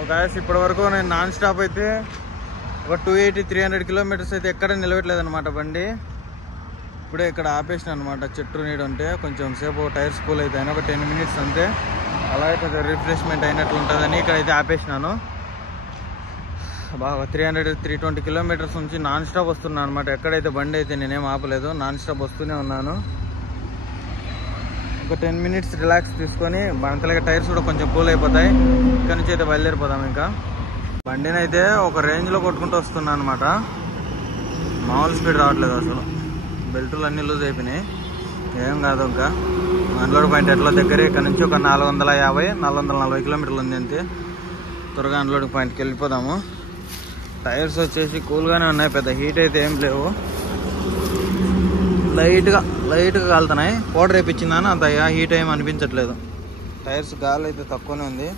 So guys ఇప్పటి వరకు నేను నాన్ స్టాప్ అయితే ఒక 280-300 కిలోమీటర్స్ అయితే ఎక్కడ నిలబెట్టలేదు అనమాట బండి. ఇప్పుడే ఇక్కడ ఆపేసిన అనమాట, చెట్టు నీడ ఉంటే కొంచెం సేపు టైర్స్ కూల్ అవుతాయి, ఒక 10 మినిట్స్ అంతే, అలాగే కొంచెం రిఫ్రెష్మెంట్ అయినట్లు ఉంటుందని ఇక్కడైతే ఆపేసినాను. బాగా 320 కిలోమీటర్స్ నుంచి నాన్ స్టాప్ వస్తున్నాను అనమాట. ఎక్కడైతే బండి అయితే నేనేం ఆపలేదు, నాన్ స్టాప్ వస్తూనే ఉన్నాను. ఒక 10 మినిట్స్ రిలాక్స్ తీసుకొని అంతలాగే టైర్స్ కూడా కొంచెం కూల్ అయిపోతాయి. ఇక్కడ నుంచి అయితే బయలుదేరిపోదాం. ఇంకా బండిని అయితే ఒక రేంజ్లో కొట్టుకుంటూ వస్తున్నాను అనమాట. మామూలు స్పీడ్ రావట్లేదు అసలు. బెల్టులు అన్నీ లూజ్ అయిపోయినాయి, ఏం కాదు. ఇంకా అన్లోడ్ పాయింట్ ఎట్లా దగ్గర, ఇక్కడ నుంచి ఒక 450-440 కిలోమీటర్లు ఉంది అంతే. త్వరగా అన్లోడ్ పాయింట్కి వెళ్ళిపోదాము. టైర్స్ వచ్చేసి కూల్గానే ఉన్నాయి, పెద్ద హీట్ అయితే ఏం లేవు, లైట్గా కాలుతున్నాయి. పౌడర్ వేయించిందని అంత హీట్ ఏం అనిపించట్లేదు. టైర్స్ గాలి అయితే తక్కువనే ఉంది.